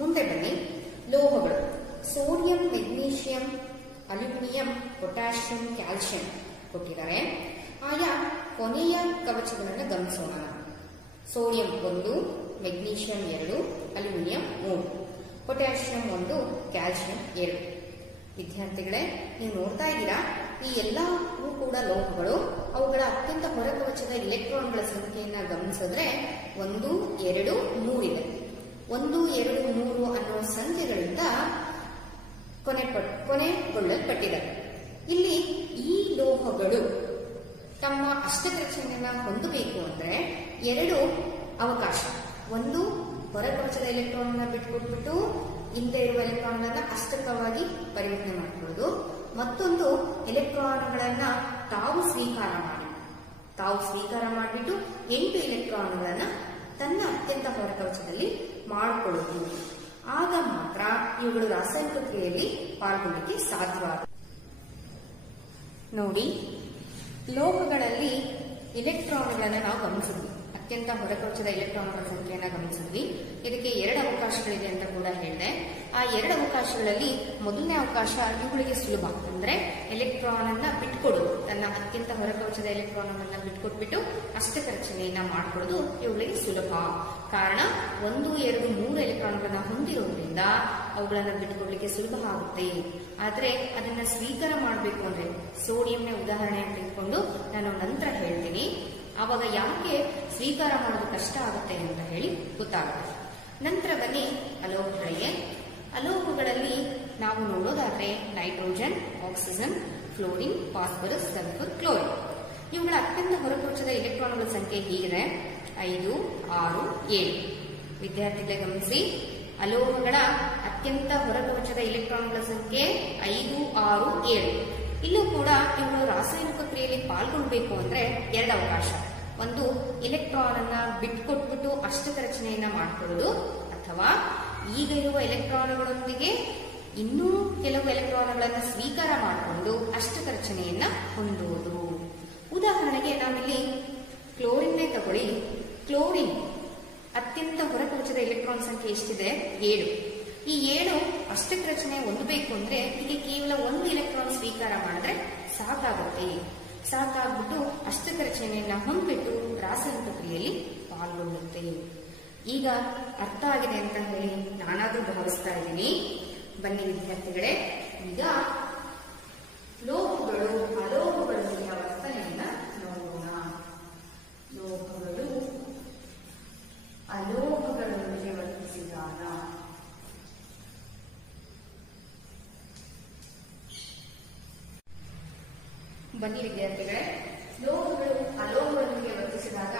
ಮುಂದೆ ಬನ್ನಿ, ಲೋಹಗಳು. Sodium, magnesium, aluminium, potassium, calcium ಕೊಟ್ಟಿದ್ದಾರೆ. ಆಯಾ ಕೊನೆಯ ಕವಚಗಳನ್ನು ಗಮನಿಸೋಣ. Sodium 1, magnesium 2, aluminium 3, potassium 1, calcium 2. ವಿದ್ಯಾರ್ಥಿಗಳೇ, ನೀವು ನೋಡ್ತಾ ಇದ್ದೀರಾ, ಈ ಎಲ್ಲವೂ ಕೂಡ ಲೋಹಗಳು. ಅವುಗಳ ಅತ್ಯಂತ ಹೊರಕವಚದ ಇಲೆಕ್ಟ್ರಾನ್ಗಳ ಸಂಖ್ಯೆಯನ್ನ ಗಮನಿಸಿದ್ರೆ 1, 2, 3 ಇದೆ. 1, 2, 3 ಅನ್ನುವ ಸಂಖ್ಯೆಗಳಿಂದ ಕೊನೆಗೊಳ್ಳಲ್ಪಟ್ಟಿದೆ. ಇಲ್ಲಿ ಈ ಲೋಹಗಳು ತಮ್ಮ ಅಷ್ಟಕ ರಚನೆಯನ್ನ ಹೊಂದಬೇಕು ಅಂದ್ರೆ 2 ಅವಕಾಶ. ಒಂದು, ಹೊರಕವಚದ ಎಲೆಕ್ಟ್ರಾನ್ ಅನ್ನ ಬಿಟ್ಕೊಟ್ಬಿಟ್ಟು ಹಿಂದೆ ಇರುವ ಎಲೆಕ್ಟ್ರಾನ್ ಗಳನ್ನ ಅಷ್ಟಕವಾಗಿ ಪರಿವರ್ತನೆ ಮಾಡಿಕೊಳ್ಳೋದು. ಮತ್ತೊಂದು, ಎಲೆಕ್ಟ್ರಾನ್ಗಳನ್ನ ತಾವು ಸ್ವೀಕಾರ ಮಾಡಿಬಿಟ್ಟು 8 ಎಲೆಕ್ಟ್ರಾನ್ಗಳನ್ನ ತನ್ನ ಅತ್ಯಂತ ಹೊರಕವಚದಲ್ಲಿ ಮಾಡಿಕೊಳ್ಳುವುದು. ಆಗ ಮಾತ್ರ ಇವುಗಳು ರಾಸಾಯನಿಕ ಕ್ರಿಯೆಯಲ್ಲಿ ಪಾಲ್ಗೊಳ್ಳಲಿಕ್ಕೆ ಸಾಧ್ಯವಾಗುತ್ತೆ. ನೋಡಿ, ಲೋಹಗಳಲ್ಲಿ ಎಲೆಕ್ಟ್ರಾನ್ಗಳನ್ನ ನಾವು ಗಮನಿಸಿದ್ವಿ. ಅತ್ಯಂತ ಹೊರಕವಚದ ಎಲೆಕ್ಟ್ರಾನ್ಗಳ ಸಂಖ್ಯೆಯನ್ನ ಗಮನಿಸಿದ್ವಿ. ಇದಕ್ಕೆ 2 ಅವಕಾಶಗಳಿದೆ ಅಂತ ಕೂಡ ಹೇಳಿದೆ. ಆ 2 ಅವಕಾಶಗಳಲ್ಲಿ ಮೊದಲನೇ ಅವಕಾಶ ಇವುಗಳಿಗೆ ಸುಲಭ, ಅಂದ್ರೆ ಎಲೆಕ್ಟ್ರಾನ್ ಅನ್ನ ಬಿಟ್ಕೊಡೋದು, ತನ್ನ ಅತ್ಯಂತ ಹೊರಕವಚದ ಎಲೆಕ್ಟ್ರಾನ್ ಅನ್ನ ಬಿಟ್ಕೊಟ್ಬಿಟ್ಟು ಅಷ್ಟಕ ರಚನೆಯನ್ನ ಮಾಡ್ಕೊಳ್ಳೋದು ಇವುಗಳಿಗೆ ಸುಲಭ. ಕಾರಣ 1, 2, 3 ಎಲೆಕ್ಟ್ರಾನ್ಗಳನ್ನ ಹೊಂದಿರೋದ್ರಿಂದ ಅವುಗಳನ್ನ ಬಿಟ್ಕೊಡ್ಲಿಕ್ಕೆ ಸುಲಭ ಆಗುತ್ತೆ. ಆದ್ರೆ ಅದನ್ನ ಸ್ವೀಕಾರ ಮಾಡಬೇಕು ಅಂದ್ರೆ, ಸೋಡಿಯಂನ ಉದಾಹರಣೆ ಅಂತ ಇಟ್ಕೊಂಡು ನಾನು ನಂತರ ಹೇಳ್ತೀನಿ, ಆವಾಗ ಯಾಕೆ ಸ್ವೀಕಾರ ಮಾಡೋದು ಕಷ್ಟ ಆಗುತ್ತೆ ಅಂತ ಹೇಳಿ ಗೊತ್ತಾಗುತ್ತೆ. ನಂತರ ಬನ್ನಿ ಅಲೋಹಗಳಿಗೆ. ಅಲೋಹಗಳಲ್ಲಿ ನಾವು ನೋಡೋದಾದ್ರೆ nitrogen, oxygen, fluorine, phosphorus, sulphur, chlorine. ಇವುಗಳ ಅತ್ಯಂತ ಹೊರಕವಚದ ಇಲೆಕ್ಟ್ರಾನ್ಗಳ ಸಂಖ್ಯೆ ಹೀಗಿದೆ: 5, 6, 7. ವಿದ್ಯಾರ್ಥಿಗಳೇ ಗಮನಿಸಿ, ಅಲೋಹಗಳ ಅತ್ಯಂತ ಹೊರಕವಚದ ಇಲೆಕ್ಟ್ರಾನ್ಗಳ ಸಂಖ್ಯೆ 5, 6, 7. ಇಲ್ಲೂ ಕೂಡ ಇವುಗಳು ರಾಸಾಯನಿಕ ಕ್ರಿಯೆಯಲ್ಲಿ ಪಾಲ್ಗೊಳ್ಬೇಕು ಅಂದ್ರೆ 2 ಅವಕಾಶ. ಒಂದು, ಎಲೆಕ್ಟ್ರಾನ್ ಅನ್ನ ಬಿಟ್ಕೊಟ್ಬಿಟ್ಟು ಅಷ್ಟಕ ರಚನೆಯನ್ನ ಮಾಡ್ಕೊಳ್ಳೋದು, ಅಥವಾ ಈಗ ಇರುವ ಎಲೆಕ್ಟ್ರಾನ್ಗಳೊಂದಿಗೆ ಇನ್ನೂ ಕೆಲವು ಎಲೆಕ್ಟ್ರಾನ್ಗಳನ್ನ ಸ್ವೀಕಾರ ಮಾಡಿಕೊಂಡು ಅಷ್ಟಕ ರಚನೆಯನ್ನ ಹೊಂದುವುದು. ಉದಾಹರಣೆಗೆ ನಾವಿಲ್ಲಿ ಎಲೆಕ್ಟ್ರಾನ್ ಸಂಖ್ಯೆ ಎಷ್ಟಿದೆ? 7. ಈ 7 ಅಷ್ಟಕ್ಕೆ ರಚನೆ ಹೊಂದಬೇಕು ಅಂದ್ರೆ ಇದಕ್ಕೆ ಕೇವಲ 1 ಎಲೆಕ್ಟ್ರಾನ್ ಸ್ವೀಕಾರ ಮಾಡಿದ್ರೆ ಸಾಕಾಗುತ್ತೆ. ಸಾಕಾಗ್ಬಿಟ್ಟು ಅಷ್ಟಕ್ಕೆ ರಚನೆಯನ್ನ ಹೊಂದ್ಬಿಟ್ಟು ರಾಸಾಯನಿಕ ಕ್ರಿಯೆಯಲ್ಲಿ ಪಾಲ್ಗೊಳ್ಳುತ್ತೆ. ಈಗ ಅರ್ಥ ಆಗಿದೆ ಅಂತ ಹೇಳಿ ನಾನಾದ್ರೂ ಭಾವಿಸ್ತಾ ಇದ್ದೀನಿ. ಬನ್ನಿ ವಿದ್ಯಾರ್ಥಿಗಳೇ, ಈಗ ಲೋಹಗಳು ಅಲೋಹಗಳೊಂದಿಗೆ ವರ್ತನೆಯನ್ನ ನೋಡೋಣ. ಲೋಹಗಳು ಅಲೋಹಗಳೊಂದಿಗೆ ವರ್ತಿಸಿದಾಗ ಬನ್ನಿ ವಿದ್ಯಾರ್ಥಿಗಳೇ, ಲೋಹಗಳು ಅಲೋಹಗಳೊಂದಿಗೆ ವರ್ತಿಸಿದಾಗ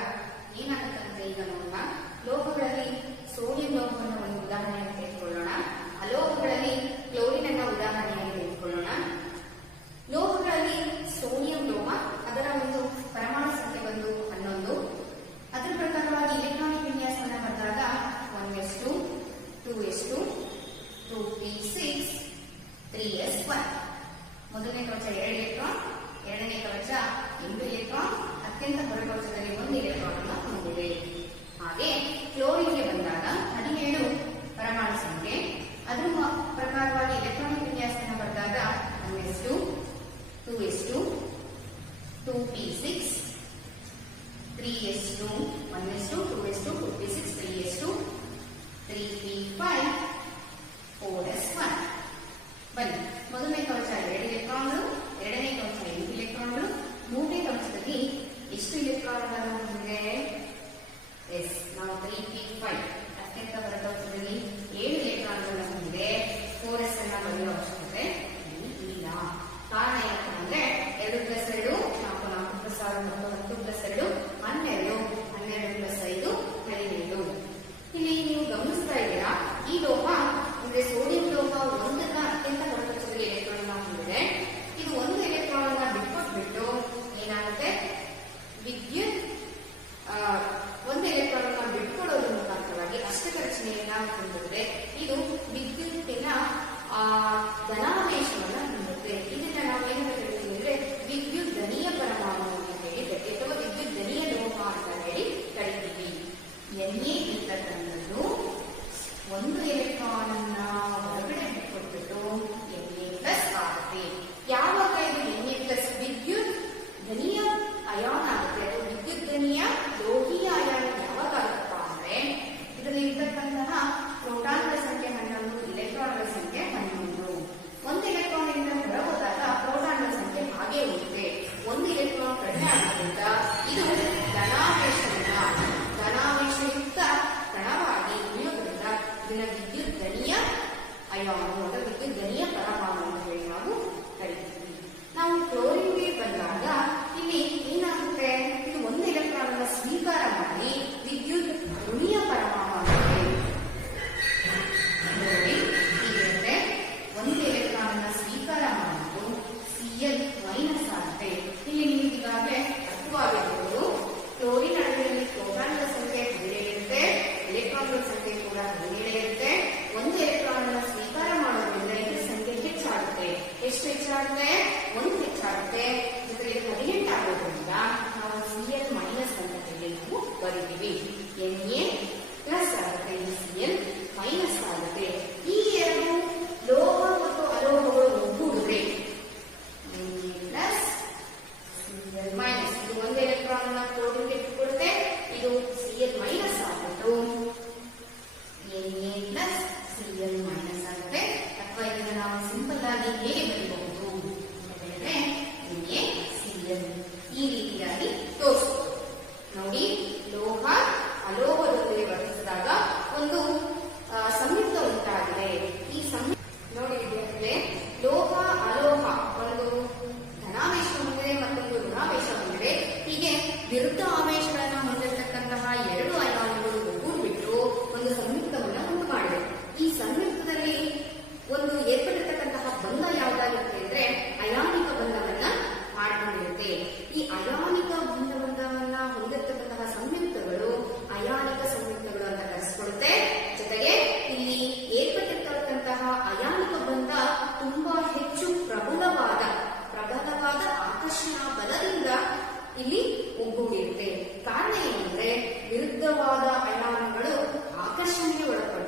ಏನಾಗುತ್ತಂತೆ ಈಗ ನೋಡೋಣ. ಲೋಹಗಳಲ್ಲಿ ಸೋಡಿಯಂ ಲೋಹವನ್ನು ಒಂದು ಉದಾಹರಣೆಯಾಗಿ ತೆಗೆದುಕೊಳ್ಳೋಣ. ಅಲೋಹಗಳಲ್ಲಿ ಕ್ಲೋರಿನ್ ಅನ್ನ ಉದಾಹರಣೆಯಾಗಿ ತೆಗೆದುಕೊಳ್ಳೋಣ. ಲೋಹಗಳಲ್ಲಿ ಸೋಡಿಯಂ ಲೋಹ, ಅದರ ಒಂದು ಪರಮಾಣು ಸಂಖ್ಯೆ ಬಂದು 11. ಅದರ ಪ್ರಕಾರವಾಗಿ ಇಲೆಕ್ಟ್ರಾನಿಕ್ ವಿನ್ಯಾಸವನ್ನು ಮಾಡಿದಾಗ 1s2, 2s2, 2p6, 3s1. ಮೊದಲನೇ ಕವಚ 2 ಎಲೆಕ್ಟ್ರಾನ್, ಎರಡನೇ ಕವಚ 8 ಎಲೆಕ್ಟ್ರಾನ್, ಅತ್ಯಂತ ಹೊರಕವಚದಲ್ಲಿ 1 ಎಲೆಕ್ಟ್ರಾನ್ ಅನ್ನು ಹೊಂದಿದೆ. ಹಾಗೆ ಕ್ಲೋರಿನ್ಗೆ ಬಂದಾಗ 17 ಪರಮಾಣು ಸಂಖ್ಯೆ. ಅದರ ಪ್ರಕಾರವಾಗಿ ಇಲೆಕ್ಟ್ರಾನಿಕ್ ವಿನ್ಯಾಸವನ್ನು ಬರೆದಾಗ 1s2, 2s2, 2p6, 3s2, 1s2, 2s2, 2p6, 3s2, 3p5, 4s1. ಬನ್ನಿ, ಮೊದಲನೇ ಕವಚ 2 ಎಲೆಕ್ಟ್ರಾನ್ಗಳು, ಎರಡನೇ ಕವಚ 8 ಎಲೆಕ್ಟ್ರಾನ್ಗಳು, ಮೂರನೇ ಕವಚದಲ್ಲಿ ಎಷ್ಟು ಎಲೆಕ್ಟ್ರಾನ್ಗಳನ್ನು ಹೊಂದಿದೆ? ಎಸ್, ನಾವು 3p5 ಅತ್ಯಂತ ಹೊರಕವಚದಲ್ಲಿ 7 ಎಲೆಕ್ಟ್ರಾನ್ಗಳನ್ನು ಹೊಂದಿದೆ. 4s ಅನ್ನ ಬರೆಯುವ ಅವಶ್ಯಕತೆ ಇಲ್ಲ. ಕಾರಣ ಏನಪ್ಪ ಅಂದ್ರೆ 2 + 2 4, 4 + 6 10 + 2 12, 12 + 5 17. ಇಲ್ಲಿ ನೀವು ಗಮನಿಸ್ತಾ ಇದ್ದೀರಾ, ಈ ಲೋಹ ಅಂದ್ರೆ ಸೋಡಿಯಂ ಲೋಹ ಒಂದನ್ನ ಅತ್ಯಂತ ಹೊರಕವಚದಲ್ಲಿ ಎಲೆಕ್ಟ್ರಾನ್ ಹೊಂದಿದೆ. ಇದು 1 ಎಲೆಕ್ಟ್ರಾನ್ ಅನ್ನ ಬಿಟ್ಬಿಟ್ಟು ಏನಾಗುತ್ತೆ, ವಿದ್ಯುತ್ 1 ಎಲೆಕ್ಟ್ರಾನ್ ಅನ್ನ ಬಿಟ್ಕೊಡೋದ್ರ ಮುಖಾಂತರವಾಗಿ ಅಷ್ಟಕ ರಚನೆಯನ್ನ ಹೊಂದಿದ್ರೆ ಇದು ವಿದ್ಯುತ್ತಿನ ಧನಾವೇಶವನ್ನ ಹೊಂದುತ್ತೆ. ಇದನ್ನ ನಾವು ಏನಂತ ಹೇಳ್ತೀವಿ ಅಂದ್ರೆ ವಿದ್ಯುತ್ ಧನಿಯ ಪರಮಾಣು ಅಂತ ಹೇಳಿ ಕರಿತೀವಿ, ಅಥವಾ ವಿದ್ಯುತ್ ಧನಿಯ ಲೋಹ ಅಂತ ಹೇಳಿ ಕರಿತೀವಿ. Na ಇರ್ತಕ್ಕಂಥದ್ದು 1 ಎಲೆಕ್ಟ್ರಾನ್ ಅನ್ನ ಹೊರಗಡೆ ಬಿಟ್ಕೊಟ್ಬಿಟ್ಟು Na+ ಆಗುತ್ತೆ. ಯಾವಾಗ ಇದು Na+ ವಿದ್ಯುತ್ ಧನಿಯ ಅಯಾನ್ ಆಗುತ್ತೆ, ಅಥವಾ ವಿದ್ಯುತ್ ಧನಿಯ ಲೋಹೀಯ ಅಯಾನ್ ಯಾವಾಗ ಆಗುತ್ತಪ್ಪ ಅಂದ್ರೆ ಇದರಲ್ಲಿ ಇರ್ತಕ್ಕಂತಹ ಪ್ರೋಟಾನ್ಗಳ ಸಂಖ್ಯೆ 11, ಇಲೆಕ್ಟ್ರಾನ್ಗಳ ಸಂಖ್ಯೆ 11. 1 ಎಲೆಕ್ಟ್ರಾನ್ ಇಂದ ಹೊರ ಹೋದಾಗ ಪ್ರೋಟಾನ್ಗಳ ಸಂಖ್ಯೆ ಹಾಗೆ ಹೋಗುತ್ತೆ. 1 ಎಲೆಕ್ಟ್ರಾನ್ ಕಡಿಮೆ ಆಗೋದ್ರಿಂದ ಇದು ಧನಾವೇಶಯುಕ್ತ ಕಣವಾಗಿ ಉಳಿಯೋದ್ರಿಂದ ಇದನ್ನ ವಿದ್ಯುತ್ ಧನಿಯ ಅಯಾನು ಅಥವಾ ವಿದ್ಯುತ್ ಧನಿಯ ಪರಮಾಣು ಅಂತ ಹೇಳಿ ನಾವು ಕರಿತೀವಿ. ನಾವು ಕ್ಲೋರಿನ್ಗೆ ಬಂದಾಗ ಇಲ್ಲಿ ಏನಾಗುತ್ತೆ, ಇದು 1 ಎಲೆಕ್ಟ್ರಾನ್ ಅನ್ನು ಸ್ವೀಕಾರ ಮಾಡಿ ವಿದ್ಯುತ್ ಋಣಿಯ ಪರಮಾಣು ಆಗುತ್ತೆ. ನೋಡಿ, ಹೀಗೆ 1 ಎಲೆಕ್ಟ್ರಾನ್ ಅನ್ನು ಸ್ವೀಕಾರ ಮಾಡಿದ್ದು Cl- ಆಗುತ್ತೆ. ಇಲ್ಲಿ ನಿಮಗೆ ಈಗಾಗಲೇ ಅರ್ಥವಾಗಿರಬಹುದು, ಕ್ಲೋರಿನ್ ಅಣುವಿನಲ್ಲಿ ಪ್ರೋಟಾನ್ಗಳ ಸಂಖ್ಯೆ 17 ಇರುತ್ತೆ, ಎಲೆಕ್ಟ್ರಾನ್ಗಳ ಸಂಖ್ಯೆ ಕೂಡ 17 ಇರುತ್ತೆ. 1 ಎಲೆಕ್ಟ್ರಾನ್ ಅನ್ನು ಸ್ವೀಕಾರ ಮಾಡೋದ್ರಿಂದ ಇದರ ಸಂಖ್ಯೆ ಹೆಚ್ಚಾಗುತ್ತೆ. ಎಷ್ಟು ಹೆಚ್ಚಾಗುತ್ತೆ? 1 ಹೆಚ್ಚಾಗುತ್ತೆ. ಜೊತೆಗೆ 18 ಆಗೋದ್ರಿಂದ ನಾವು Cl- ಅಂತ ಹೇಳಿ ನಾವು ಬರೀತೀವಿ. Na+ ಆಗುತ್ತೆ, Cl- ಆಗುತ್ತೆ. ಈ ಎರಡು ಲೋಹ ಮತ್ತು ಅಲೋಹಗಳು ಒಗ್ಗೂಡಿದ್ರೆ Na+, Cl-, ಇದು 1 ಎಲೆಕ್ಟ್ರಾನ್ ಅನ್ನ ಕ್ಲೋರಿನ್ಗೆ ಇಟ್ಟುಕೊಳ್ಳುತ್ತೆ. ಇದು Cl- ಆಗ್ಬಿಟ್ಟು Na+, Cl- ಆಗುತ್ತೆ. ಅಥವಾ ಇದನ್ನ ನಾವು ಸಿಂಪಲ್ ಆಗಿ ಹೇಗೆ ಬರೀಬಹುದು ಅಂತ ಹೇಳಿದ್ರೆ NaCl ಈ ರೀತಿಯಾಗಿ ತೋರಿಸಬಹುದು. ನೋಡಿ, ಲೋಹ ಅಲೋಹದೊಂದಿಗೆ ವರ್ತಿಸಿದಾಗ ಒಂದು ಸಂಯುಕ್ತ ಉಂಟಾಗಿದೆ. ಈ ನೋಡಿ ವಿದ್ಯಾರ್ಥಿಗಳೇ, ಲೋಹ ಅಲೋಹ ಒಂದು ಧನಾವೇಶ ಹೊಂದಿದೆ, ಮತ್ತೊಂದು ಋಣಾವೇಶ ಹೊಂದಿದೆ. ಹೀಗೆ ವಿರುದ್ಧ ಆವೇಶಗಳನ್ನ ಹೊಂದಿರತಕ್ಕಂತಹ 2 ಅಯಾನುಗಳು ಒಗ್ಗೂಡಿಬಿಟ್ಟು ಒಂದು ಸಂಯುಕ್ತವನ್ನು ಉಂಟು ಮಾಡಿದೆ. ಈ ಸಂಯುಕ್ತದಲ್ಲಿ ಒಂದು ಏರ್ಪಟ್ಟಿರ್ತಕ್ಕಂತಹ ಬಂಧ ಯಾವುದಾಗಿರುತ್ತೆ ಅಂದ್ರೆ ಅಯಾನಿಕ ಬಂಧವನ್ನ ಮಾಡಿಕೊಂಡಿರುತ್ತೆ. ಈ ಅಯಾನಿಕ ಬಂಧವನ್ನ ಹೊಂದಿರತಕ್ಕಂತಹ ಸಂಯುಕ್ತಗಳು ಅಯಾನಿಕ ಸಂಯುಕ್ತಗಳು ಅಂತ ಕರೆಸಿಕೊಳ್ಳುತ್ತೆ. ಜೊತೆಗೆ ಇಲ್ಲಿ ಏರ್ಪಟ್ಟಿರ್ತಕ್ಕಂತಹ ಅಯಾನಿಕ ಬಂಧ ತುಂಬಾ ಹೆಚ್ಚು ಪ್ರಬಲವಾದ ಆಕರ್ಷಣಾ ಬಲದಿಂದ ಇಲ್ಲಿ ಒಗ್ಗೂಡಿರುತ್ತೆ. ಕಾರಣ ಏನಂದ್ರೆ ವಿರುದ್ಧವಾದ ಅಯಾನುಗಳು ಆಕರ್ಷಣೆಗೆ ಒಳಪಡುತ್ತೆ.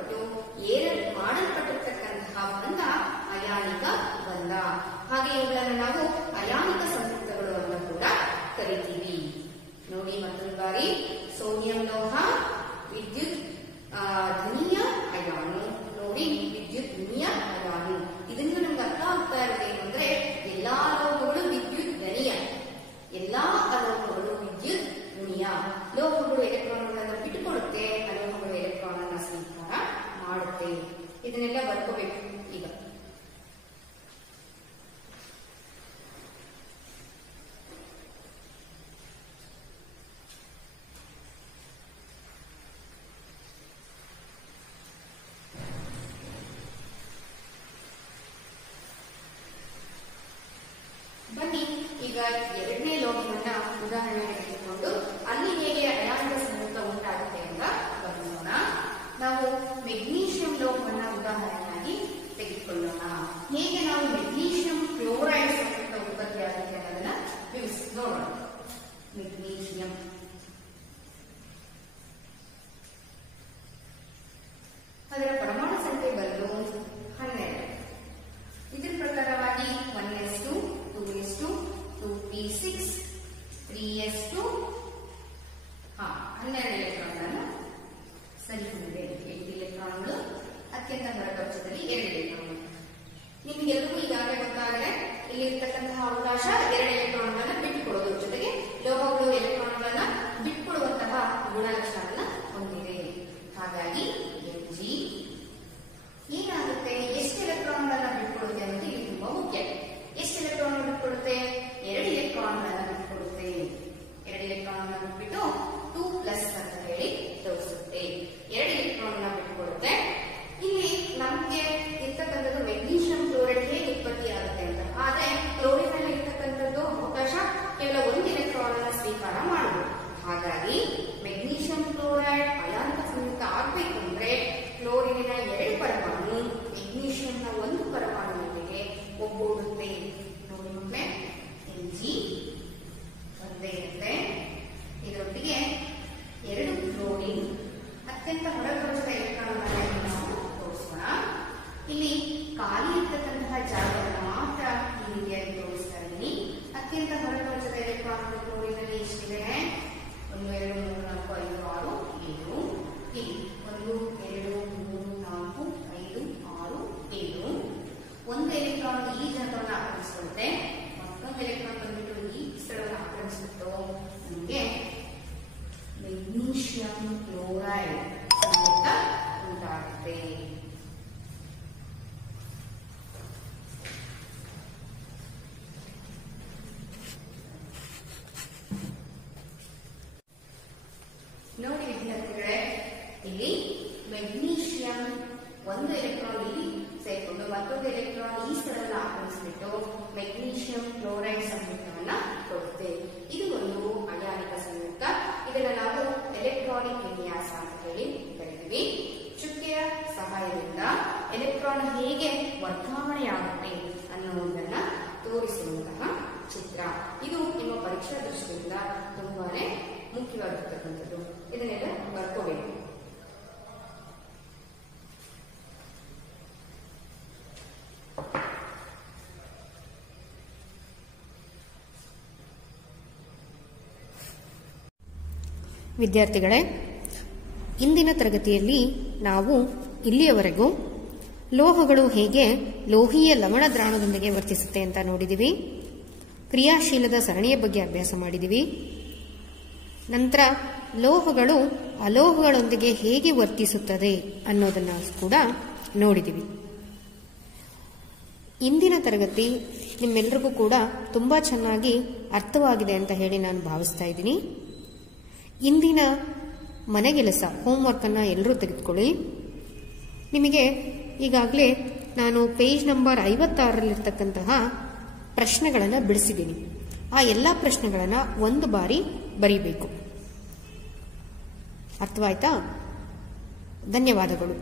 ಮೆಗ್ನೀಷಿಯಂ. ಅದರ ಪರಮಾಣು ಸಂಖ್ಯೆ ಬಂದು 12. ಇದರ ಪ್ರಕಾರವಾಗಿ 1s2, 2s2, 2p6, 3s2 12 ಎಲೆಕ್ಟ್ರಾನ್ಗಳನ್ನು ಸರಿ ಹೊಂದಿದೆ. 8 ಎಲೆಕ್ಟ್ರಾನ್ಗಳು ಅತ್ಯಂತ ಹೊರಕವಚದಲ್ಲಿ 2 ಎಲೆಕ್ಟ್ರಾನ್ಗಳು. ನಿಮಗೆಲ್ಲರಿಗೂ ಈಗಾಗಲೇ ಗೊತ್ತಾಗದೆ ಇಲ್ಲಿರ್ತಕ್ಕಂತಹ ಅವಕಾಶ 2 ಎಲೆಕ್ಟ್ರಾನ್ಗಳನ್ನು ಬಿಟ್ಟುಕೊಡೋದು, ಜೊತೆಗೆ ಲೋಹಗಳು ಎಲೆಕ್ಟ್ರಾನ್ಗಳನ್ನ ಬಿಟ್ಟುಕೊಡುವಂತಹ ಗುಣಲಕ್ಷಣವನ್ನು ಹೊಂದಿದೆ. ಹಾಗಾಗಿ Mg ಏನಾಗುತ್ತೆ, ಎಷ್ಟು ಎಲೆಕ್ಟ್ರಾನ್ಗಳನ್ನ ಬಿಟ್ಟುಕೊಡುತ್ತೆ ಅನ್ನೋದು ಇಲ್ಲಿ ತುಂಬಾ ಮುಖ್ಯ. ಎಷ್ಟು ಎಲೆಕ್ಟ್ರಾನ್ ಬಿಟ್ಟುಕೊಡುತ್ತೆ? 2 ಎಲೆಕ್ಟ್ರಾನ್ಗಳನ್ನ ಬಿಟ್ಟುಕೊಡುತ್ತೆ. 2 ಎಲೆಕ್ಟ್ರಾನ್ ಬಿಟ್ಬಿಟ್ಟು 2+ ಅಂತ ಹೇಳಿ ತೋರಿಸುತ್ತೆ. 2 ಎಲೆಕ್ಟ್ರಾನ್ ಬಿಟ್ಟುಕೊಡುತ್ತೆ. ಇಲ್ಲಿ ನಮಗೆ ಇರ್ತಕ್ಕಂಥದ್ದು ಮೆಗ್ನೀಷಿಯಂ ಕ್ಲೋರೈಡ್ ಹೇಗೆ ಉತ್ಪತ್ತಿ ಆಗುತ್ತೆ ಅಂತ. ಆದ್ರೆ ಕ್ಲೋರಿನ್ ಅಲ್ಲಿ ಇರ್ತಕ್ಕಂಥದ್ದು ಅವಕಾಶ ಕೇವಲ 1 ಎಲೆಕ್ಟ್ರಾನ್ ಅನ್ನು ಸ್ವೀಕಾರ ಮಾಡಬಹುದು. ಹಾಗಾಗಿ ಮೆಗ್ನೀಷಿಯಂ ಕ್ಲೋರೈಡ್ ಅಯಾನಿಕ ಸಂಯುಕ್ತ ಆಗ್ಬೇಕು ಅಂದ್ರೆ ಕ್ಲೋರಿನಿನ 2 ಪರಮಾಣು ಮೆಗ್ನೀಷಿಯಂನ 1 ಪರಮಾಣುವಿಗೆ ಒಗ್ಗೂಡುತ್ತೆ. ನೋಡಿ ಮಕ್ಕಳೇ, Mg ಒಂದೇ ಇರುತ್ತೆ. ಇದರೊಟ್ಟಿಗೆ 2 ಕ್ಲೋರಿನ್ ಅತ್ಯಂತ ಹೊರಕವಚದ ಎಲೆಕ್ಟ್ರಾನ್ಗಳನ್ನು ನಾವು ತೋರಿಸೋಣ. ಇಲ್ಲಿ ಖಾಲಿ ಇರ್ತಕ್ಕಂತಹ ಜಾಗವನ್ನು ಮಾತ್ರ ಈ ರೀತಿಯಾಗಿ ತೋರಿಸ್ತಾ ಇದ್ದೀನಿ. ಅತ್ಯಂತ ಹೊರಕವಚದ ಎಲೆಕ್ಟ್ರಾನ್ಗಳು ಕ್ಲೋರಿನಲ್ಲಿ ಎಷ್ಟಿದೆ? 1 2 3 4 5 6 7. ಇಲ್ಲಿ 1 2 3 4 5 6 7. 1 ಎಲೆಕ್ಟ್ರಾನ್ ಈ ಜಾಗವನ್ನು ಆಕ್ರಮಿಸಿಕೊಳ್ಳುತ್ತೆ. ಮತ್ತೊಂದು ಎಲೆಕ್ಟ್ರಾನ್ ಬಂದ್ಬಿಟ್ಟು ಈ ಸ್ಥಳವನ್ನು ಆಕ್ರಮಿಸಿಬಿಟ್ಟು ನಮಗೆ ಮೆಗ್ನೀಷಿಯಂ ಕ್ಲೋರೈಡ್ ಸಂಯುಕ್ತ ಉಂಟಾಗುತ್ತೆ. ನೋಡಿ ವಿದ್ಯಾರ್ಥಿಗಳೇ, ಇಲ್ಲಿ ಮೆಗ್ನೀಷಿಯಂ 1 ಎಲೆಕ್ಟ್ರಾನ್ ಇಲ್ಲಿ ಸೇರಿಕೊಂಡು ಮತ್ತೊಂದು ಎಲೆಕ್ಟ್ರಾನ್ ಈ ಸ್ಥಳವನ್ನು ಆಕ್ರಮಿಸಿಬಿಟ್ಟು ಮೆಗ್ನೀಷಿಯಂ ಕ್ಲೋರೈಡ್ ಸಂಯುಕ್ತವನ್ನ ಕೊಡುತ್ತೆ. ಇದು ಒಂದು ಅಯಾನಿಕ ಸಂಯುಕ್ತ. ಇದನ್ನ ನಾವು ಎಲೆಕ್ಟ್ರಾನಿಕ್ ವಿನ್ಯಾಸ ಅಂತ ಹೇಳಿ ಕರಿತೀವಿ. ಚುಕ್ಕೆಯ ಸಹಾಯದಿಂದ ಎಲೆಕ್ಟ್ರಾನ್ ಹೇಗೆ ವರ್ಗಾವಣೆಯಾಗುತ್ತೆ ಅನ್ನುವುದನ್ನ ತೋರಿಸುವಂತಹ ಚಿತ್ರ. ಇದು ನಿಮ್ಮ ಪರೀಕ್ಷಾ ದೃಷ್ಟಿಯಿಂದ ತುಂಬಾನೇ ಮುಖ್ಯವಾಗಿರ್ತಕ್ಕಂಥದ್ದು. ಇದನ್ನೆಲ್ಲ ಬರ್ಕೋಬೇಕು. ವಿದ್ಯಾರ್ಥಿಗಳೇ, ಇಂದಿನ ತರಗತಿಯಲ್ಲಿ ನಾವು ಇಲ್ಲಿಯವರೆಗೂ ಲೋಹಗಳು ಹೇಗೆ ಲೋಹೀಯ ಲವಣ ದ್ರಾವಣದೊಂದಿಗೆ ವರ್ತಿಸುತ್ತೆ ಅಂತ ನೋಡಿದಿವಿ. ಕ್ರಿಯಾಶೀಲದ ಸರಣಿಯ ಬಗ್ಗೆ ಅಭ್ಯಾಸ ಮಾಡಿದಿವಿ. ನಂತರ ಲೋಹಗಳು ಅಲೋಹಗಳೊಂದಿಗೆ ಹೇಗೆ ವರ್ತಿಸುತ್ತದೆ ಅನ್ನೋದನ್ನ ಕೂಡ ನೋಡಿದಿವಿ. ಇಂದಿನ ತರಗತಿ ನಿಮ್ಮೆಲ್ಲರಿಗೂ ಕೂಡ ತುಂಬಾ ಚೆನ್ನಾಗಿ ಅರ್ಥವಾಗಿದೆ ಅಂತ ಹೇಳಿ ನಾನು ಭಾವಿಸ್ತಾ ಇದ್ದೀನಿ. ಇಂದಿನ ಮನೆಗೆಲಸ ಹೋಮ್ವರ್ಕ್ ಅನ್ನ ಎಲ್ಲರೂ ತೆಗೆದುಕೊಳ್ಳಿ. ನಿಮಗೆ ಈಗಾಗಲೇ ನಾನು ಪೇಜ್ ನಂಬರ್ 56ರಲ್ಲಿರ್ತಕ್ಕಂತಹ ಪ್ರಶ್ನೆಗಳನ್ನು ಬಿಡಿಸಿದ್ದೀನಿ. ಆ ಎಲ್ಲ ಪ್ರಶ್ನೆಗಳನ್ನು ಒಂದು ಬಾರಿ ಬರೀಬೇಕು. ಅರ್ಥವಾಯ್ತಾ? ಧನ್ಯವಾದಗಳು.